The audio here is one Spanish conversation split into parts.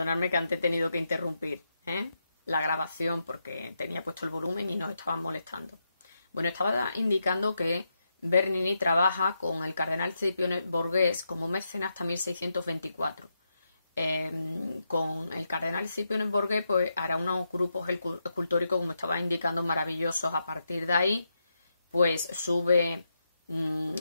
Perdonadme que antes he tenido que interrumpir la grabación porque tenía puesto el volumen y nos estaban molestando. Bueno, estaba indicando que Bernini trabaja con el cardenal Scipione Borghese como mecenas hasta 1624. Con el cardenal Scipione Borghese pues hará unos grupos escultóricos, como estaba indicando, maravillosos. A partir de ahí pues sube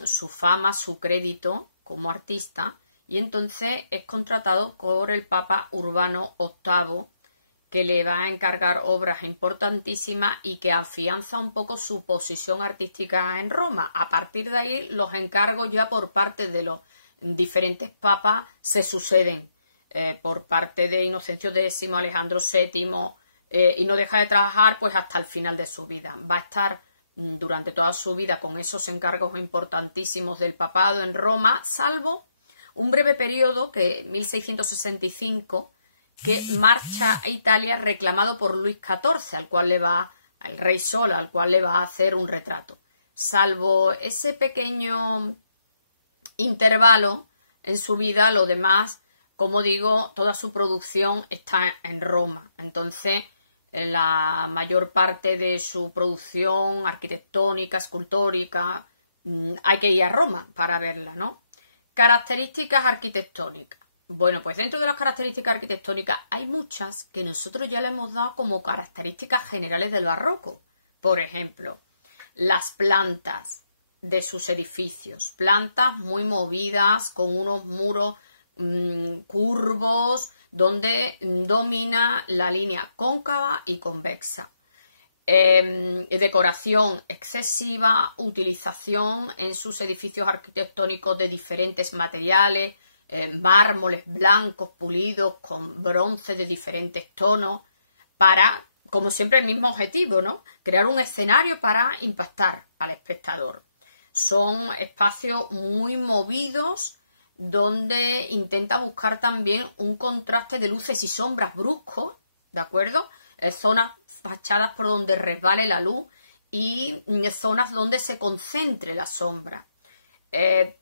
su fama, su crédito como artista, y entonces es contratado por el Papa Urbano VIII, que le va a encargar obras importantísimas y que afianza un poco su posición artística en Roma. A partir de ahí los encargos ya por parte de los diferentes papas se suceden, por parte de Inocencio X, Alejandro VII, y no deja de trabajar pues hasta el final de su vida. Va a estar durante toda su vida con esos encargos importantísimos del papado en Roma, salvo un breve periodo, que 1665, que marcha a Italia reclamado por Luis XIV, el rey Sol, al cual le va a hacer un retrato. Salvo ese pequeño intervalo en su vida, lo demás, como digo, toda su producción está en Roma. Entonces, la mayor parte de su producción arquitectónica, escultórica, hay que ir a Roma para verla, ¿no? Características arquitectónicas. Bueno, pues dentro de las características arquitectónicas hay muchas que nosotros ya le hemos dado como características generales del barroco. Por ejemplo, las plantas de sus edificios. Plantas muy movidas, con unos muros curvos, donde domina la línea cóncava y convexa. Decoración excesiva, utilización en sus edificios arquitectónicos de diferentes materiales, mármoles blancos pulidos con bronce de diferentes tonos, para, como siempre, el mismo objetivo, ¿no? Crear un escenario para impactar al espectador. Son espacios muy movidos, donde intenta buscar también un contraste de luces y sombras bruscos, ¿de acuerdo? Zonas, fachadas por donde resbale la luz, y zonas donde se concentre la sombra.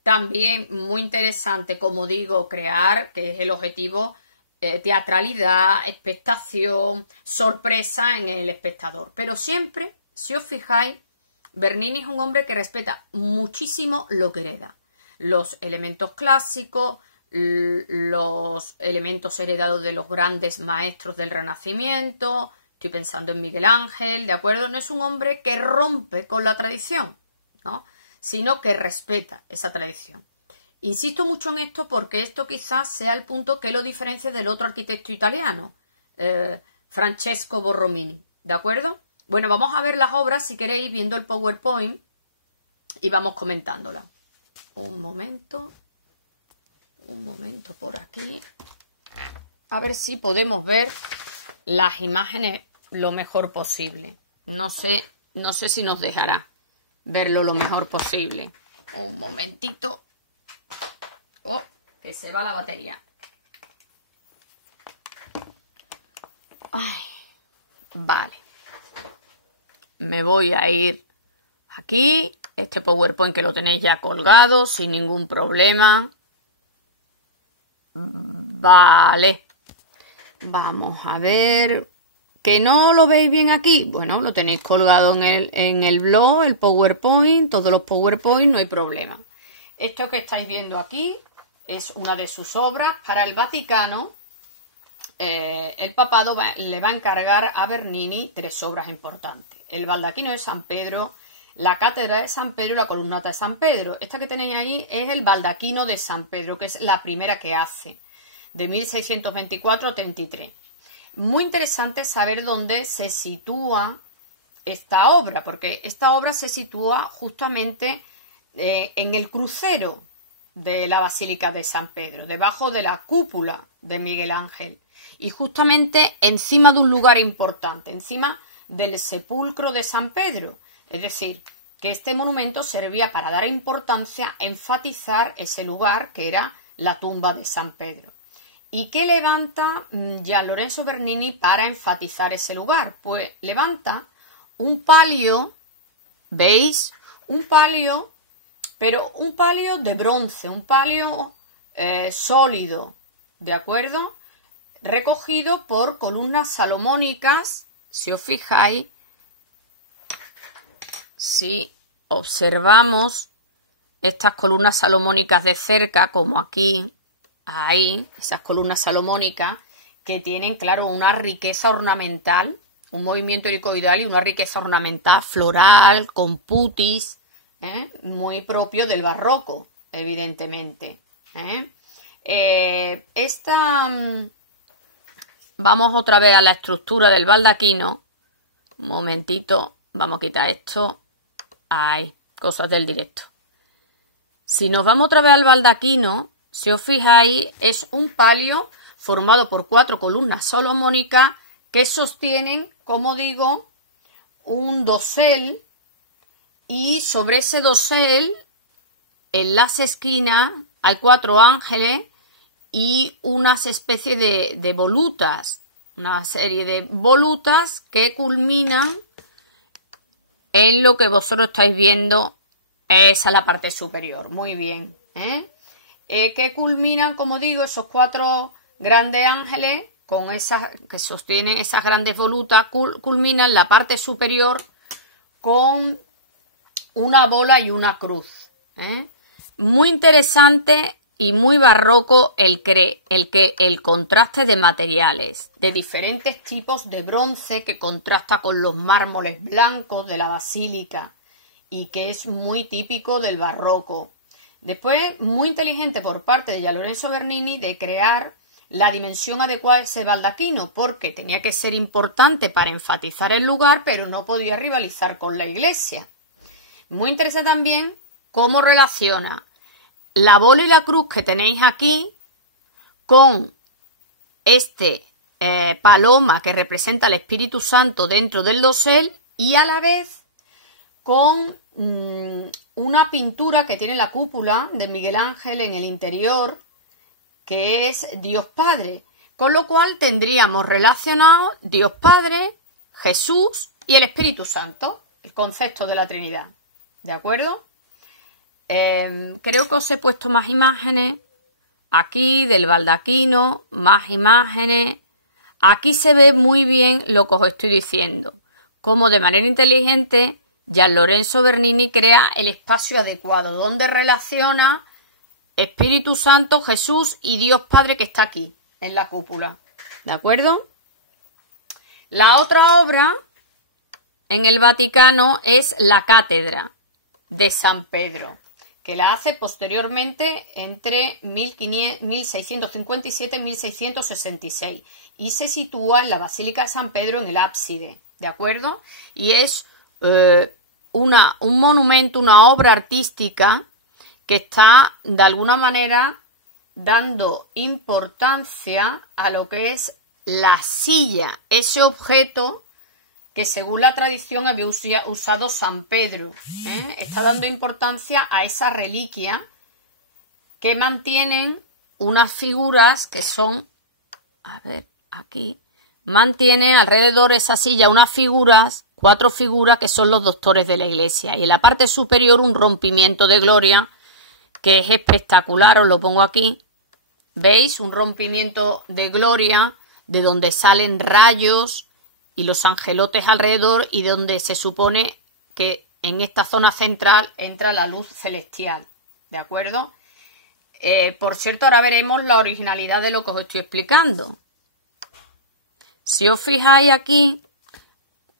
También muy interesante, como digo, crear, que es el objetivo, teatralidad, expectación, sorpresa en el espectador. Pero siempre, si os fijáis, Bernini es un hombre que respeta muchísimo lo que hereda. Los elementos clásicos, los elementos heredados de los grandes maestros del Renacimiento. Estoy pensando en Miguel Ángel, ¿de acuerdo? No es un hombre que rompe con la tradición, ¿no?, sino que respeta esa tradición. Insisto mucho en esto porque esto quizás sea el punto que lo diferencia del otro arquitecto italiano, Francesco Borromini, ¿de acuerdo? Bueno, vamos a ver las obras, si queréis, viendo el PowerPoint, y vamos comentándolas. Un momento por aquí. A ver si podemos ver las imágenes lo mejor posible. No sé si nos dejará verlo lo mejor posible. Un momentito. Oh, que se va la batería. Vale. Me voy a ir aquí. Este PowerPoint que lo tenéis ya colgado sin ningún problema. Vale. Vamos a ver. ¿Que no lo veis bien aquí? Bueno, lo tenéis colgado en el blog, el PowerPoint, todos los PowerPoint, no hay problema. Esto que estáis viendo aquí es una de sus obras para el Vaticano. El papado le va a encargar a Bernini 3 obras importantes. El baldaquino de San Pedro, la cátedra de San Pedro y la columnata de San Pedro. Esta que tenéis ahí es el baldaquino de San Pedro, que es la primera que hace, de 1624 a 33. Muy interesante saber dónde se sitúa esta obra, porque esta obra se sitúa justamente en el crucero de la Basílica de San Pedro, debajo de la cúpula de Miguel Ángel, y justamente encima de un lugar importante, encima del sepulcro de San Pedro. Es decir, que este monumento servía para dar importancia, enfatizar ese lugar que era la tumba de San Pedro. ¿Y qué levanta Gian Lorenzo Bernini para enfatizar ese lugar? Pues levanta un palio, ¿veis? Un palio, pero un palio de bronce, un palio sólido, ¿de acuerdo? recogido por columnas salomónicas. Si os fijáis, si observamos estas columnas salomónicas de cerca, como aquí, ahí, esas columnas salomónicas que tienen, claro, una riqueza ornamental, un movimiento helicoidal y una riqueza ornamental floral, con putis, muy propio del barroco, evidentemente. Vamos otra vez a la estructura del baldaquino. Un momentito, vamos a quitar esto. Ay, cosas del directo. Si nos vamos otra vez al baldaquino, si os fijáis, es un palio formado por 4 columnas salomónicas que sostienen, como digo, un dosel, y sobre ese dosel, en las esquinas, hay 4 ángeles y unas especies de volutas, una serie de volutas que culminan en lo que vosotros estáis viendo, es a la parte superior. Muy bien, que culminan, como digo, esos 4 grandes ángeles con esas que sostienen esas grandes volutas, culminan la parte superior con una bola y una cruz. Muy interesante y muy barroco el contraste de materiales, de diferentes tipos de bronce que contrasta con los mármoles blancos de la basílica y que es muy típico del barroco. Después, muy inteligente por parte de Gian Lorenzo Bernini de crear la dimensión adecuada de ese baldaquino, porque tenía que ser importante para enfatizar el lugar, pero no podía rivalizar con la iglesia. Muy interesante también cómo relaciona la bola y la cruz que tenéis aquí con este paloma que representa al Espíritu Santo dentro del dosel, y a la vez con una pintura que tiene la cúpula de Miguel Ángel en el interior, que es Dios Padre, con lo cual tendríamos relacionado Dios Padre, Jesús y el Espíritu Santo, el concepto de la Trinidad. ¿De acuerdo? Creo que os he puesto más imágenes aquí del baldaquino, más imágenes. Aquí se ve muy bien lo que os estoy diciendo, cómo de manera inteligente Gian Lorenzo Bernini crea el espacio adecuado, donde relaciona Espíritu Santo, Jesús y Dios Padre, que está aquí, en la cúpula. ¿De acuerdo? La otra obra en el Vaticano es la Cátedra de San Pedro, que la hace posteriormente entre 1657 y 1666, y se sitúa en la Basílica de San Pedro en el ábside, ¿de acuerdo? Y es un monumento, una obra artística que está de alguna manera dando importancia a lo que es la silla, ese objeto que según la tradición había usado San Pedro. Está dando importancia a esa reliquia que mantienen unas figuras que son, a ver, aquí, mantiene alrededor de esa silla unas figuras, 4 figuras que son los doctores de la iglesia, y en la parte superior un rompimiento de gloria que es espectacular, os lo pongo aquí, ¿veis? Un rompimiento de gloria de donde salen rayos y los angelotes alrededor, y donde se supone que en esta zona central entra la luz celestial, ¿de acuerdo? Por cierto, ahora veremos la originalidad de lo que os estoy explicando. Si os fijáis aquí,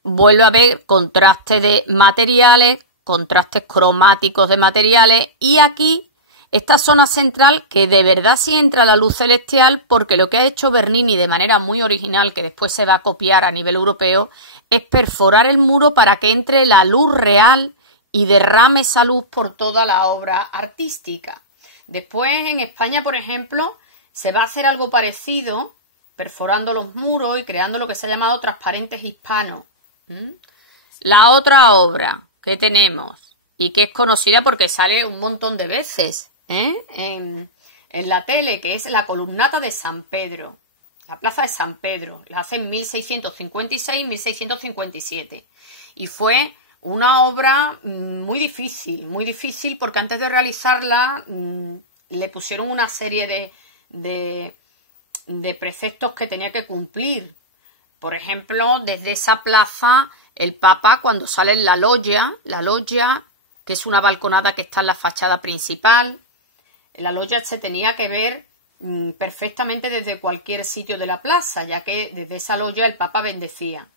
vuelve a haber contrastes de materiales, contrastes cromáticos de materiales, y aquí esta zona central que de verdad sí entra la luz celestial, porque lo que ha hecho Bernini de manera muy original, que después se va a copiar a nivel europeo, es perforar el muro para que entre la luz real y derrame esa luz por toda la obra artística. Después en España, por ejemplo, se va a hacer algo parecido, perforando los muros y creando lo que se ha llamado transparentes hispanos. La otra obra que tenemos, y que es conocida porque sale un montón de veces en la tele, que es la columnata de San Pedro, la plaza de San Pedro, la hace en 1656-1657, y fue una obra muy difícil, porque antes de realizarla le pusieron una serie de de preceptos que tenía que cumplir. Por ejemplo, desde esa plaza, el Papa, cuando sale en la loggia, que es una balconada que está en la fachada principal, la loggia se tenía que ver perfectamente desde cualquier sitio de la plaza, ya que desde esa loggia el Papa bendecía.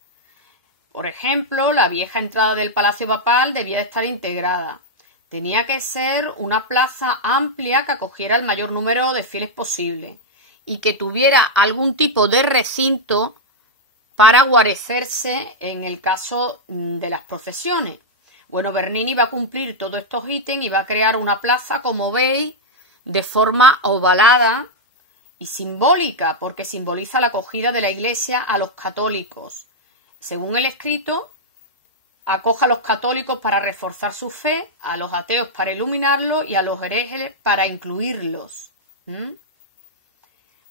Por ejemplo, la vieja entrada del Palacio Papal debía de estar integrada. Tenía que ser una plaza amplia que acogiera el mayor número de fieles posible y que tuviera algún tipo de recinto para guarecerse en el caso de las procesiones. Bueno, Bernini va a cumplir todos estos ítems y va a crear una plaza, como veis, de forma ovalada y simbólica, porque simboliza la acogida de la Iglesia a los católicos. Según el escrito, acoge a los católicos para reforzar su fe, a los ateos para iluminarlos y a los herejes para incluirlos.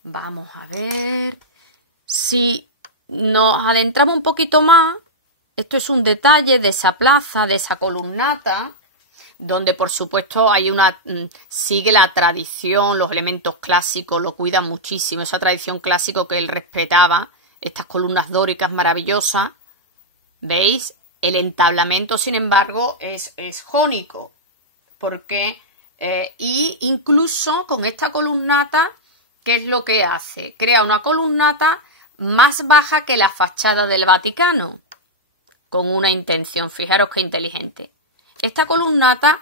Vamos a ver si nos adentramos un poquito más. Esto es un detalle de esa plaza, de esa columnata, donde por supuesto sigue la tradición, los elementos clásicos, lo cuidan muchísimo, esa tradición clásica que él respetaba, estas columnas dóricas maravillosas. ¿Veis? El entablamento, sin embargo, es jónico, porque y incluso con esta columnata, ¿qué es lo que hace? Crea una columnata más baja que la fachada del Vaticano, con una intención. Fijaros qué inteligente. Esta columnata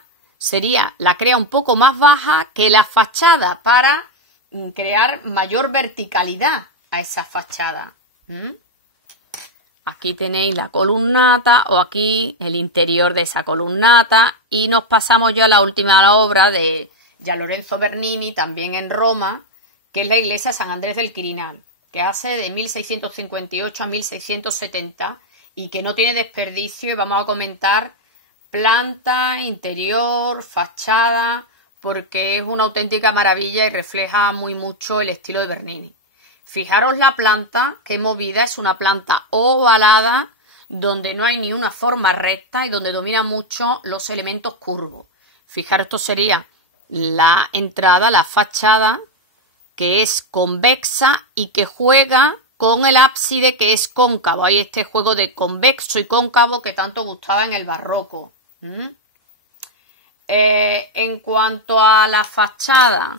la crea un poco más baja que la fachada para crear mayor verticalidad a esa fachada. Aquí tenéis la columnata o aquí el interior de esa columnata y nos pasamos ya a la última obra de Gian Lorenzo Bernini, también en Roma, que es la iglesia San Andrés del Quirinal, que hace de 1658 a 1670 y que no tiene desperdicio, y vamos a comentar planta, interior, fachada, porque es una auténtica maravilla y refleja muy mucho el estilo de Bernini. Fijaros la planta, qué movida, es una planta ovalada, donde no hay ni una forma recta y donde domina mucho los elementos curvos. Fijaros, esto sería la entrada, la fachada, que es convexa y que juega con el ábside, que es cóncavo. Hay este juego de convexo y cóncavo que tanto gustaba en el barroco. En cuanto a la fachada,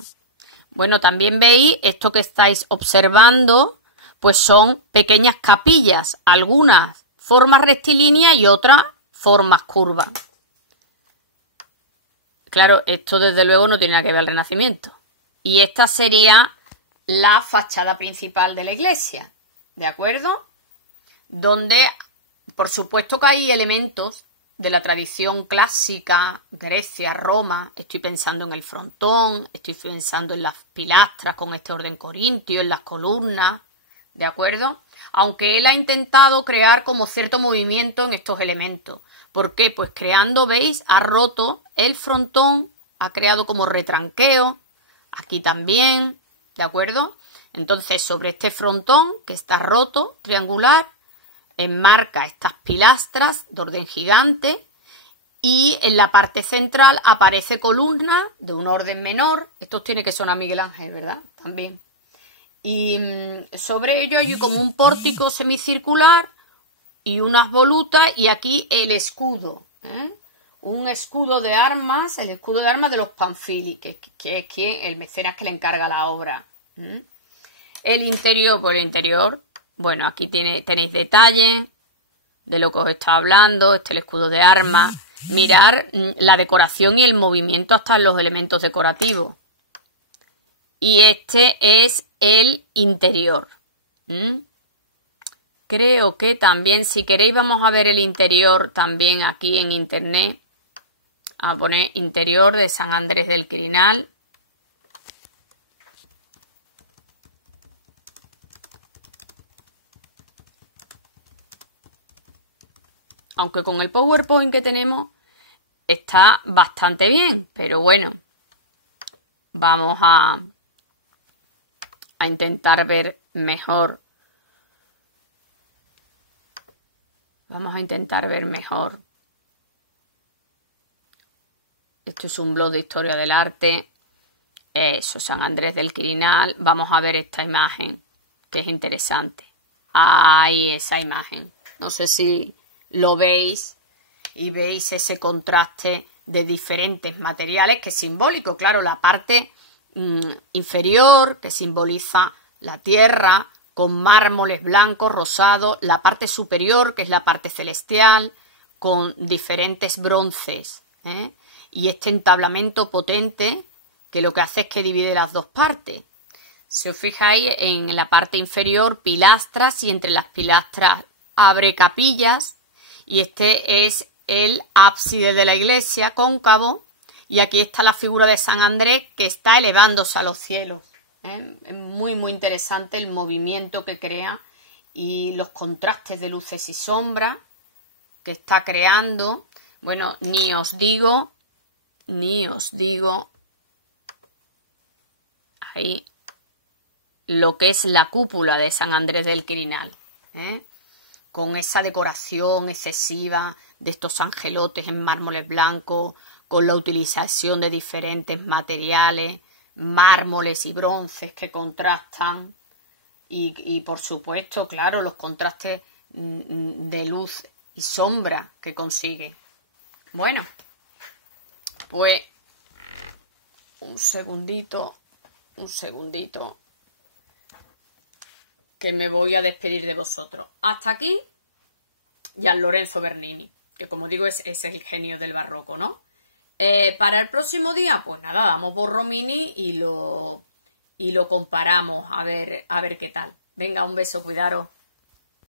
bueno, también veis esto que estáis observando, pues son pequeñas capillas, algunas formas rectilíneas y otras formas curvas. Claro, esto desde luego no tiene nada que ver al Renacimiento. Y esta sería la fachada principal de la iglesia, ¿de acuerdo? Donde, por supuesto que hay elementos de la tradición clásica, Grecia, Roma. Estoy pensando en el frontón, estoy pensando en las pilastras con este orden corintio, en las columnas, ¿de acuerdo? Aunque él ha intentado crear como cierto movimiento en estos elementos. ¿Por qué? Pues creando, ¿veis? Ha roto el frontón, ha creado como retranqueo, aquí también, ¿de acuerdo? Entonces, sobre este frontón, que está roto, triangular, enmarca estas pilastras de orden gigante y en la parte central aparece columna de un orden menor. Esto tiene que sonar Miguel Ángel, ¿verdad? También. Y sobre ello hay como un pórtico semicircular y unas volutas y aquí el escudo, un escudo de armas, el escudo de armas de los Panfili, que es quien, el mecenas que le encarga la obra. El interior, por el interior, bueno, aquí tenéis detalles de lo que os estaba hablando. Este es el escudo de armas. Mirar la decoración y el movimiento hasta en los elementos decorativos. Y este es el interior. Creo que también, si queréis, vamos a ver el interior también aquí en internet. A poner interior de San Andrés del Quirinal. Aunque con el PowerPoint que tenemos está bastante bien, pero bueno, vamos a intentar ver mejor. Vamos a intentar ver mejor. Esto es un blog de historia del arte. Eso, San Andrés del Quirinal. Vamos a ver esta imagen, que es interesante. Ahí, esa imagen. No sé si lo veis y veis ese contraste de diferentes materiales, que es simbólico. Claro, la parte inferior, que simboliza la tierra, con mármoles blancos, rosados. La parte superior, que es la parte celestial, con diferentes bronces, ¿eh? Y este entablamento potente, que lo que hace es que divide las dos partes. Si os fijáis, en la parte inferior pilastras, y entre las pilastras abre capillas, y este es el ábside de la iglesia cóncavo, y aquí está la figura de San Andrés, que está elevándose a los cielos. Es muy muy interesante el movimiento que crea y los contrastes de luces y sombras que está creando. Bueno, ni os digo ahí lo que es la cúpula de San Andrés del Quirinal, ¿eh? Con esa decoración excesiva de estos angelotes en mármoles blancos, con la utilización de diferentes materiales, mármoles y bronces que contrastan, y por supuesto, claro, los contrastes de luz y sombra que consigue. Bueno, pues un segundito, que me voy a despedir de vosotros. Hasta aquí Gian Lorenzo Bernini, que como digo es el genio del barroco, ¿no? Para el próximo día, pues nada, damos Borromini y lo comparamos a ver qué tal. Venga, un beso, cuidaros.